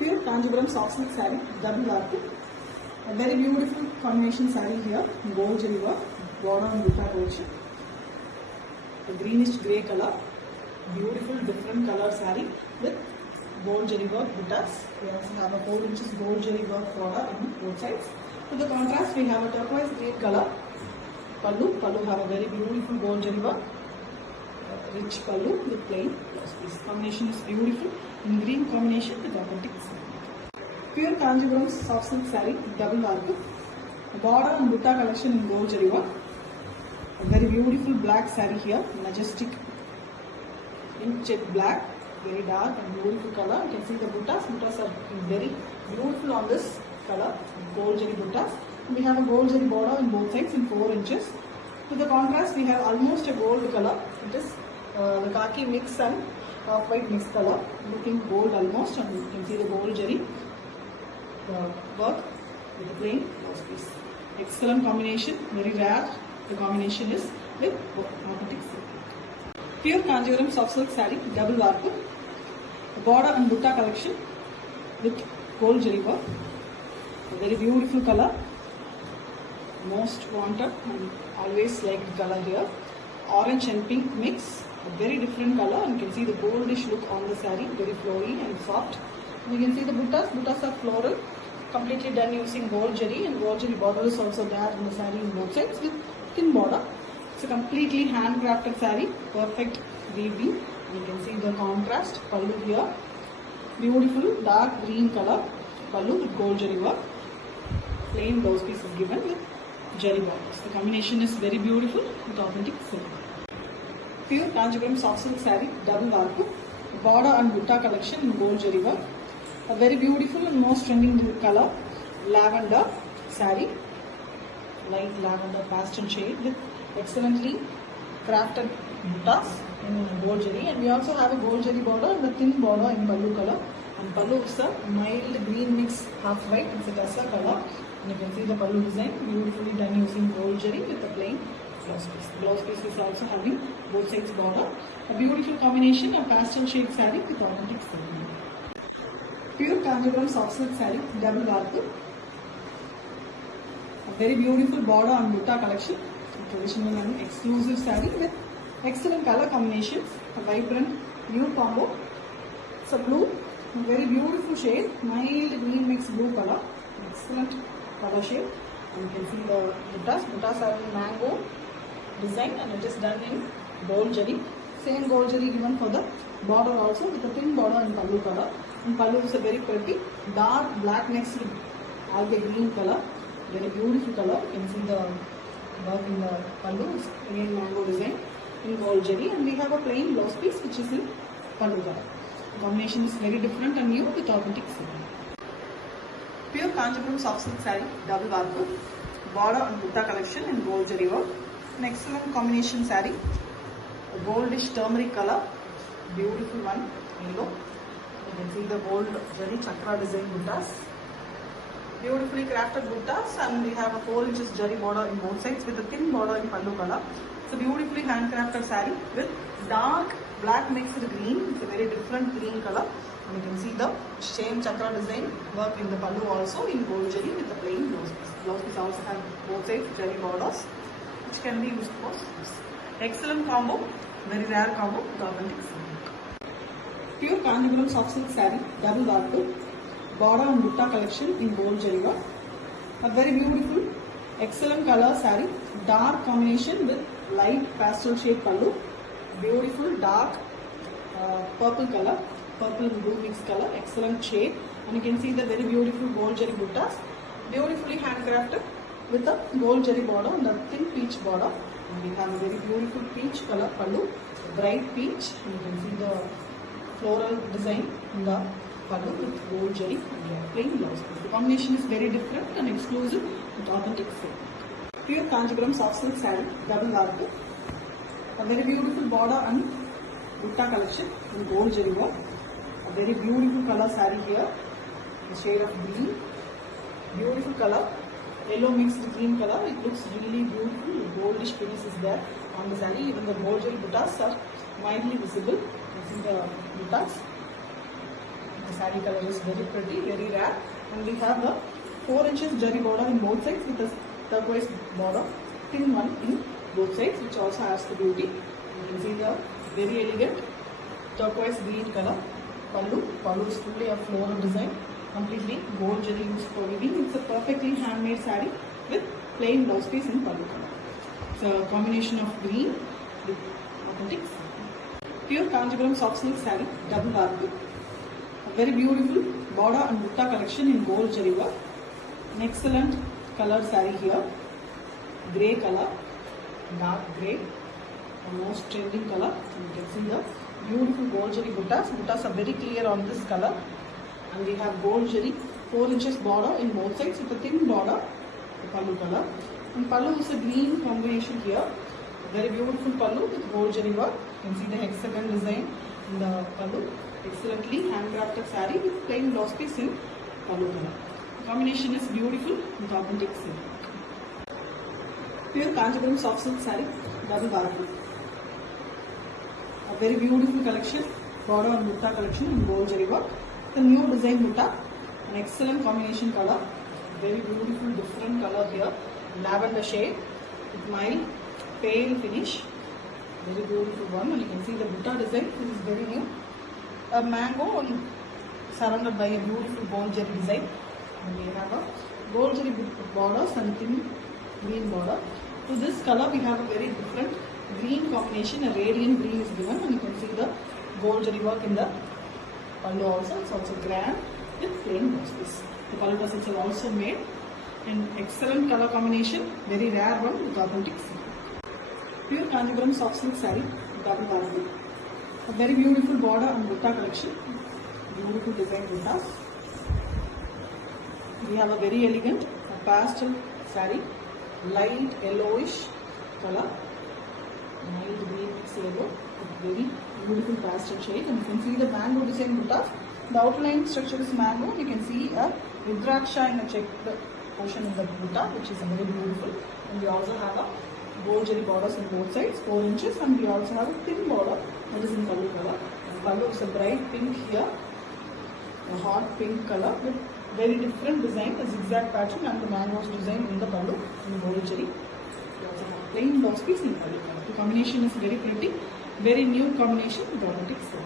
Pure Kanjipuram soft silk saree, double work. A very beautiful combination saree here, gold jari work, border on dupa portion. A greenish grey color, beautiful different color saree with gold jari work buttas. We also have a 4 inches gold jari work border on both sides. To the contrast, we have a turquoise green color pallu. Pallu have a very beautiful gold jari work. Rich pallu with plain blouse piece. Combination is beautiful in green combination with authentic silk. Pure Kanjipuram soft silk saree, double work. Border and butta collection in gold jari work. A very beautiful black saree here, majestic in jet black, very dark and beautiful color. You can see the buttas. Buttas are very beautiful on this color, gold jari buttas. We have a gold jari border on both sides in 4 inches. To the contrast, we have almost a gold color. It is the khaki mix and off-white mix color, looking gold almost, and you can see the gold jari work with the plain blouse piece. Excellent combination, very rare. The combination is with authentic silk. Pure Kanjipuram soft silk saree, double work, border and butta collection with gold jari work. A very beautiful color, most wanted and always liked color here. Orange and pink mix, a very different color, and you can see the goldish look on the saree, very flowy and soft. And you can see the buttas. Buttas are floral, completely done using gold jari, and gold jari border is also there in the saree in both sides with thin border. It's a completely handcrafted saree, perfect weaving. You can see the contrast pallu here, beautiful dark green color pallu with gold jari work. Plain blouse piece is given with jari borders. The combination is very beautiful with authentic silk. Pure Kanjipuram soft silk saree, double work, border and butta collection in gold jari work. A very beautiful and most trending color, lavender saree, light lavender pastel shade with excellently crafted buttas in gold jari, and we also have a gold jari border and a thin border in pallu color. And pallu is a mild green mix, half white. It's a tussar color. And you can see the pallu design beautifully done using gold jari with the plain blouse piece. The blouse piece is also having both sides border. A beautiful combination of pastel shade saree with authentic silk. Pure Kanjipuram soft silk saree, double work. A very beautiful border and butta collection. A traditional and exclusive saree with excellent color combinations. A vibrant new combo. It's a blue, a very beautiful shade, mild green mixed blue color. Excellent color shade, and you can see the buttas. Buttas are in mango design, and it is done in gold jari. Same gold jari given for the border also, with a thin border in pallu color. And pallu is a very pretty dark black mixed algae green color, very beautiful color. You can see the work in the pallu is again mango design in gold jari, and we have a plain blouse piece which is in pallu color. The combination is very different and new with authentic silk. Pure Kanjipuram soft silk saree, double work, border and butta collection in gold jari work. An excellent combination saree, a goldish turmeric color, beautiful one, yellow. You can see the gold jari chakra design buttas, beautifully crafted buttas, and we have a 4 inches jari border in both sides with a thin border in pallu color. It's a beautifully handcrafted saree with dark black mixed green. It's a very different green color. And you can see the same chakra design work in the pallu also in gold jari with the plain blouse piece. Blouse piece also have both sides jari borders, which can be used for sleeves. Excellent combo, very rare combo with authentic silk. Pure Kanjipuram soft silk saree, double work, border and butta collection in gold jari work. A very beautiful, excellent color saree, dark combination with light pastel shade pallu, beautiful dark purple color. Purple and blue mixed color, excellent shade, and you can see the very beautiful gold jari buttas, beautifully handcrafted with a gold jari border and a thin peach border. And we have a very beautiful peach color pallu, bright peach, and you can see the floral design in the pallu with gold jari and plain blouse. The combination is very different and exclusive with authentic silk. Pure Kanjipuram soft silk saree, double work, a very beautiful border and butta collection in gold jari work. A very beautiful color saree here, the shade of green, beautiful color, yellow mixed green color. It looks really beautiful. The goldish finish is there on the saree. Even the gold jari buttas are mildly visible. You see the buttas. The saree color is very pretty, very rare, and we have a 4 inches jari border in both sides with a turquoise border, thin one in both sides, which also adds the beauty. You can see the very elegant turquoise green color pallu. Pallu is fully a floral design, completely gold jari used for weaving. It's a perfectly handmade saree with plain blouse piece in pallu color. It's a combination of green with authentic pure Kanjipuram soft silk saree, double barbu. A very beautiful border and butta collection in gold jari work. An excellent color saree here, grey color, dark grey, a most trending color. You can see the beautiful gold jari buttas. Buttas are very clear on this color, and we have gold jari 4 inches border in both sides with a thin border, the pallu color. And pallu is a green combination here. Very beautiful pallu with gold jari work. You can see the hexagon design in the pallu. Excellently handcrafted saree with plain blouse piece in pallu color. The combination is beautiful with authentic silk. Pure Kanjipuram soft silk saree, double barbu. A very beautiful collection, border and butta collection in gold jari work. The new design butta, an excellent combination color. Very beautiful different color here, lavender shade with mild pale finish. Very beautiful one, and you can see the butta design. This is very new. A mango surrounded by a beautiful gold jari design. And we have a gold jari borders and thin green border. To this color we have a very different green combination. A radiant green is given, and you can see the gold jari work in the pallu also. It's also grand with plain blouse piece. The pallu tassels are also made in excellent color combination. Very rare one with authentic silk. Pure Kanjipuram soft silk saree, double barbu. A very beautiful border and butta collection. Beautiful design buttas. We have a very elegant pastel saree, light yellowish color, mild green mix yellow with very beautiful pastel shade. And you can see the mango design buttas. The outline structure is mango. You can see a rudraksha in a checked portion of the butta, which is very beautiful. And we also have a gold jari borders in both sides, 4 inches, and we also have a thin border that is in pallu color. Pallu is a bright pink here, a hot pink color with very different design, a zigzag pattern and the mangoes design in the pallu in gold jari. We also have plain blouse piece in pallu color. The combination is very pretty, very new combination with authentic silk.